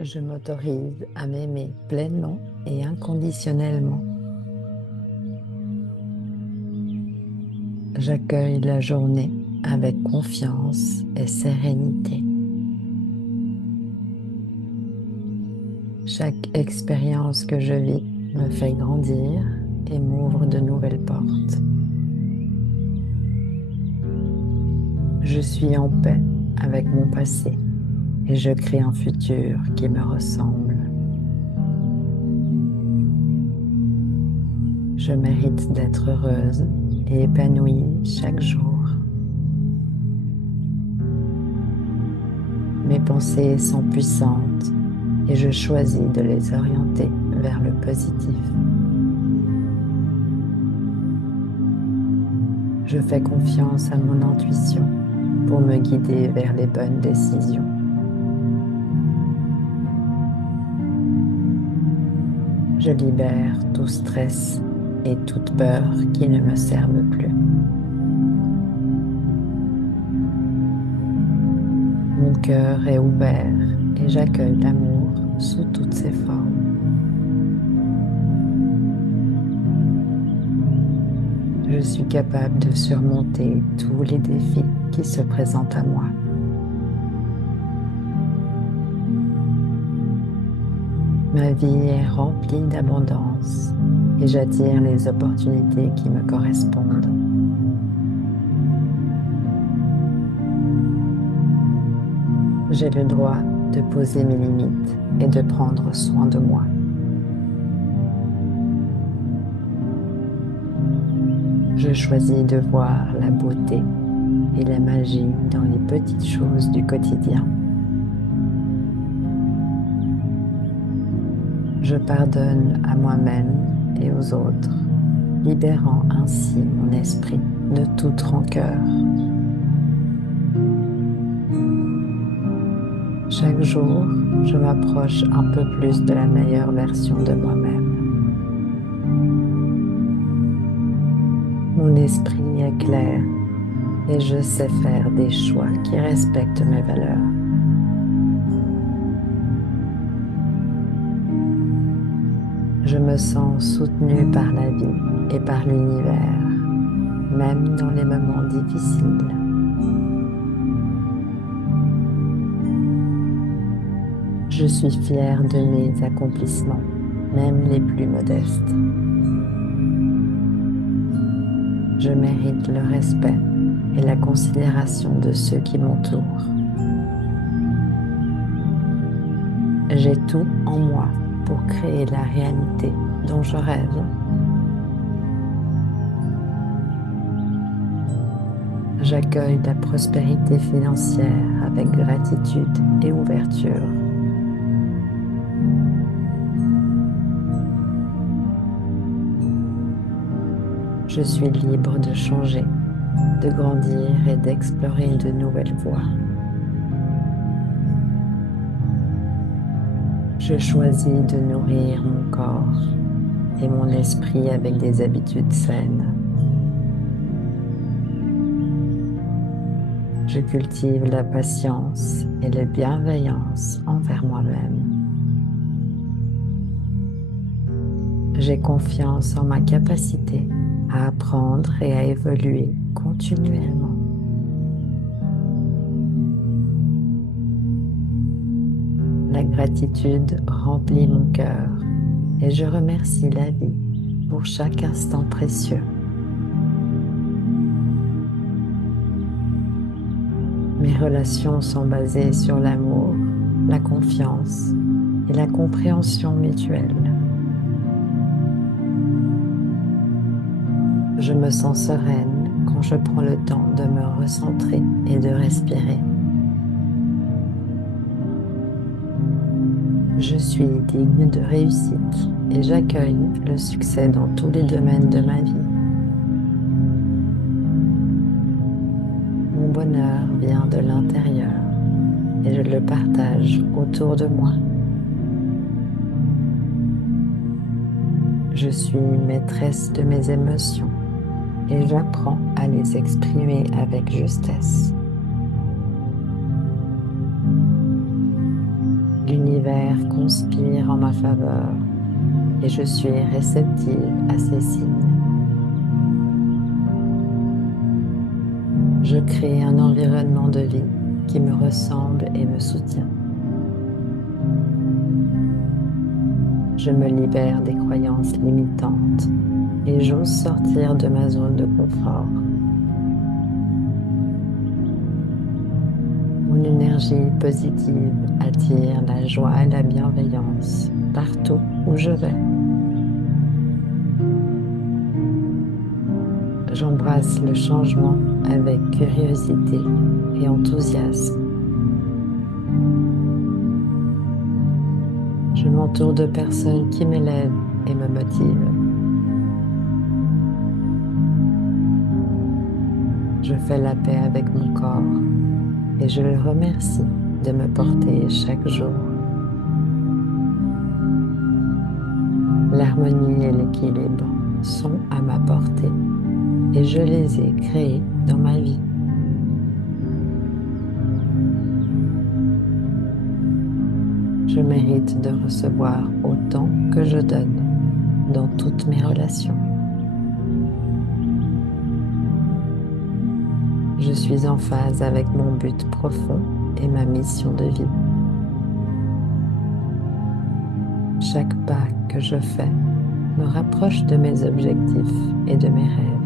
Je m'autorise à m'aimer pleinement et inconditionnellement. J'accueille la journée avec confiance et sérénité. Chaque expérience que je vis me fait grandir et m'ouvre de nouvelles portes. Je suis en paix avec mon passé et je crée un futur qui me ressemble. Je mérite d'être heureuse et épanouie chaque jour. Mes pensées sont puissantes et je choisis de les orienter vers le positif. Je fais confiance à mon intuition pour me guider vers les bonnes décisions. Je libère tout stress et toute peur qui ne me servent plus. Mon cœur est ouvert et j'accueille l'amour sous toutes ses formes. Je suis capable de surmonter tous les défis qui se présentent à moi. Ma vie est remplie d'abondance et j'attire les opportunités qui me correspondent. J'ai le droit de poser mes limites et de prendre soin de moi. Je choisis de voir la beauté et la magie dans les petites choses du quotidien. Je pardonne à moi-même et aux autres, libérant ainsi mon esprit de toute rancœur. Chaque jour, je m'approche un peu plus de la meilleure version de moi-même. Mon esprit est clair et je sais faire des choix qui respectent mes valeurs. Je me sens soutenue par la vie et par l'univers, même dans les moments difficiles. Je suis fière de mes accomplissements, même les plus modestes. Je mérite le respect et la considération de ceux qui m'entourent. J'ai tout en moi pour créer la réalité dont je rêve. J'accueille la prospérité financière avec gratitude et ouverture. Je suis libre de changer, de grandir et d'explorer de nouvelles voies. Je choisis de nourrir mon corps et mon esprit avec des habitudes saines. Je cultive la patience et la bienveillance envers moi-même. J'ai confiance en ma capacité à apprendre et à évoluer continuellement. La gratitude remplit mon cœur et je remercie la vie pour chaque instant précieux. Mes relations sont basées sur l'amour, la confiance et la compréhension mutuelle. Je me sens sereine quand je prends le temps de me recentrer et de respirer. Je suis digne de réussite et j'accueille le succès dans tous les domaines de ma vie. Mon bonheur vient de l'intérieur et je le partage autour de moi. Je suis maîtresse de mes émotions et j'apprends à les exprimer avec justesse. L'univers conspire en ma faveur et je suis réceptive à ces signes. Je crée un environnement de vie qui me ressemble et me soutient. Je me libère des croyances limitantes et j'ose sortir de ma zone de confort. Mon énergie positive attire la joie et la bienveillance partout où je vais. J'embrasse le changement avec curiosité et enthousiasme. Je m'entoure de personnes qui m'élèvent et me motivent. Je fais la paix avec mon corps et je le remercie de me porter chaque jour. L'harmonie et l'équilibre sont à ma portée et je les ai créés dans ma vie. Je mérite de recevoir autant que je donne dans toutes mes relations. Je suis en phase avec mon but profond et ma mission de vie. Chaque pas que je fais me rapproche de mes objectifs et de mes rêves.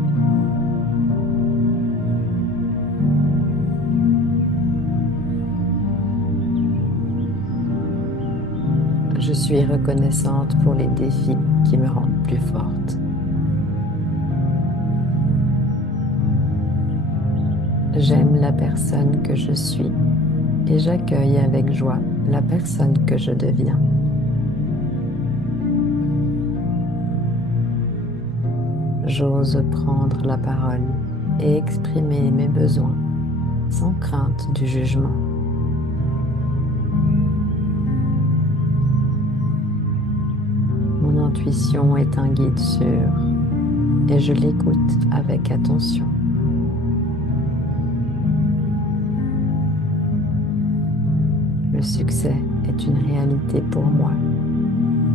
Je suis reconnaissante pour les défis qui me rendent plus forte. J'aime la personne que je suis et j'accueille avec joie la personne que je deviens. J'ose prendre la parole et exprimer mes besoins sans crainte du jugement. Mon intuition est un guide sûr et je l'écoute avec attention. Le succès est une réalité pour moi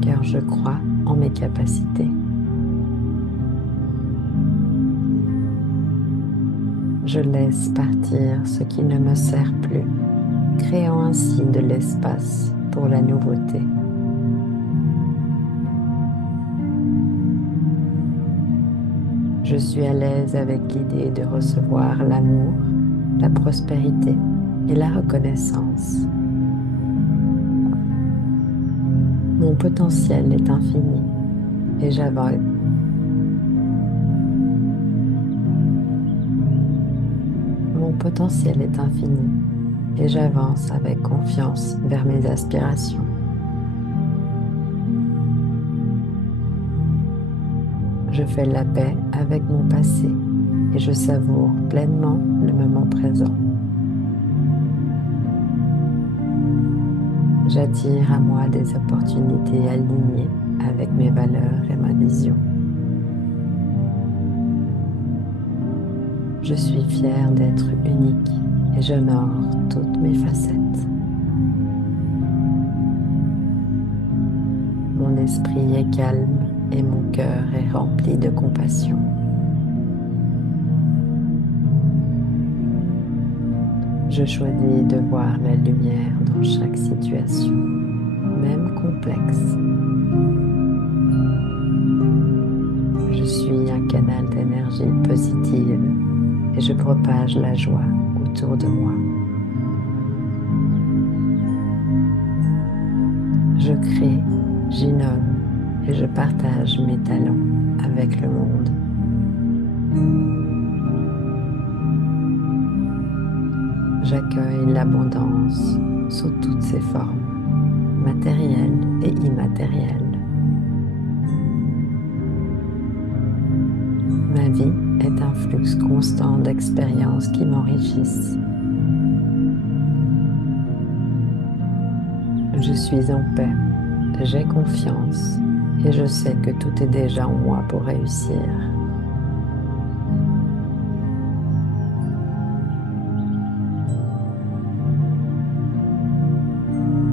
car je crois en mes capacités. Je laisse partir ce qui ne me sert plus, créant ainsi de l'espace pour la nouveauté. Je suis à l'aise avec l'idée de recevoir l'amour, la prospérité et la reconnaissance. Mon potentiel est infini et j'avance. Mon potentiel est infini et j'avance avec confiance vers mes aspirations. Je fais la paix avec mon passé et je savoure pleinement le moment présent. J'attire à moi des opportunités alignées avec mes valeurs et ma vision. Je suis fière d'être unique et j'honore toutes mes facettes. Mon esprit est calme et mon cœur est rempli de compassion. Je choisis de voir la lumière dans chaque situation, même complexe. Je suis un canal d'énergie positive et je propage la joie autour de moi. Je crée, j'innove et je partage mes talents avec le monde. J'accueille l'abondance sous toutes ses formes, matérielles et immatérielles. Ma vie est un flux constant d'expériences qui m'enrichissent. Je suis en paix, j'ai confiance et je sais que tout est déjà en moi pour réussir.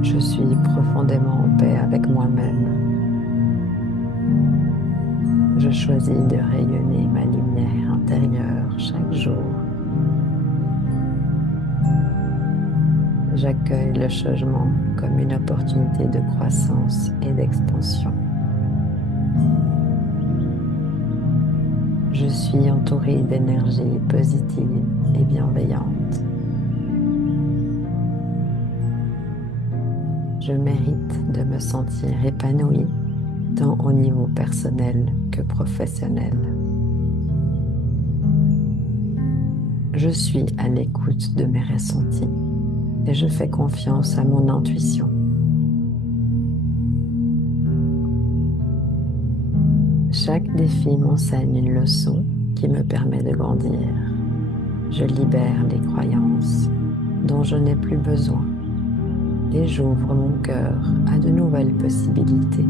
Je suis profondément en paix avec moi-même. Je choisis de rayonner ma lumière intérieure chaque jour. J'accueille le changement comme une opportunité de croissance et d'expansion. Je suis entourée d'énergie positive et bienveillante. Je mérite de me sentir épanouie, tant au niveau personnel que professionnel. Je suis à l'écoute de mes ressentis et je fais confiance à mon intuition. Chaque défi m'enseigne une leçon qui me permet de grandir. Je libère les croyances dont je n'ai plus besoin et j'ouvre mon cœur à de nouvelles possibilités.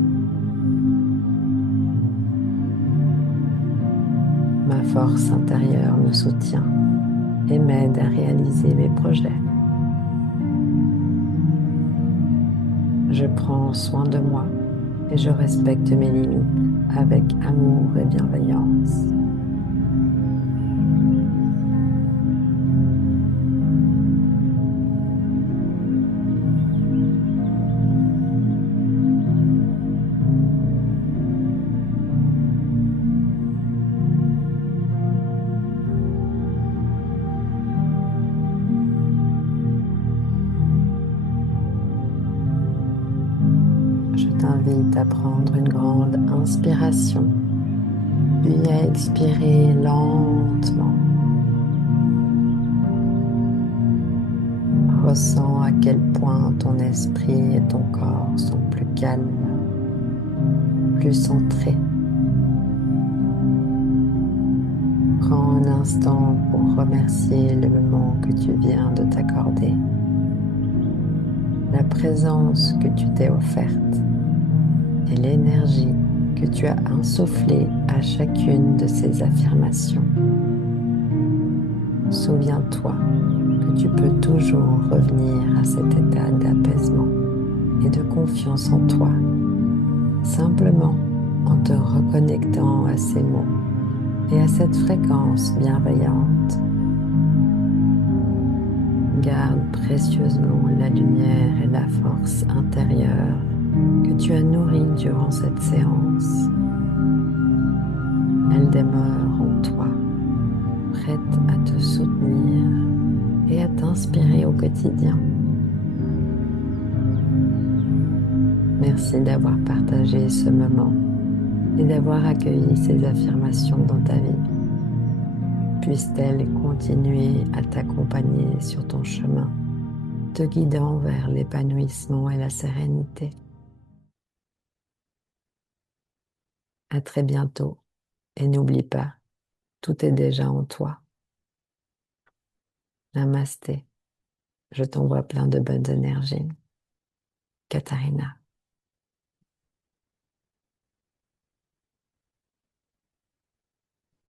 Ma force intérieure me soutient et m'aide à réaliser mes projets. Je prends soin de moi et je respecte mes limites avec amour et bienveillance. Je t'invite à prendre une grande inspiration, puis à expirer lentement. Ressens à quel point ton esprit et ton corps sont plus calmes, plus centrés. Prends un instant pour remercier le moment que tu viens de t'accorder, la présence que tu t'es offerte et l'énergie que tu as insufflée à chacune de ces affirmations. Souviens-toi que tu peux toujours revenir à cet état d'apaisement et de confiance en toi, simplement en te reconnectant à ces mots et à cette fréquence bienveillante. Garde précieusement la lumière et la force intérieure que tu as nourrie durant cette séance. Elles demeurent en toi, prêtes à te soutenir et à t'inspirer au quotidien. Merci d'avoir partagé ce moment et d'avoir accueilli ces affirmations dans ta vie. Puissent-elles continuer à t'accompagner sur ton chemin, te guidant vers l'épanouissement et la sérénité. À très bientôt et n'oublie pas, tout est déjà en toi. Namasté. Je t'envoie plein de bonnes énergies. Katharina.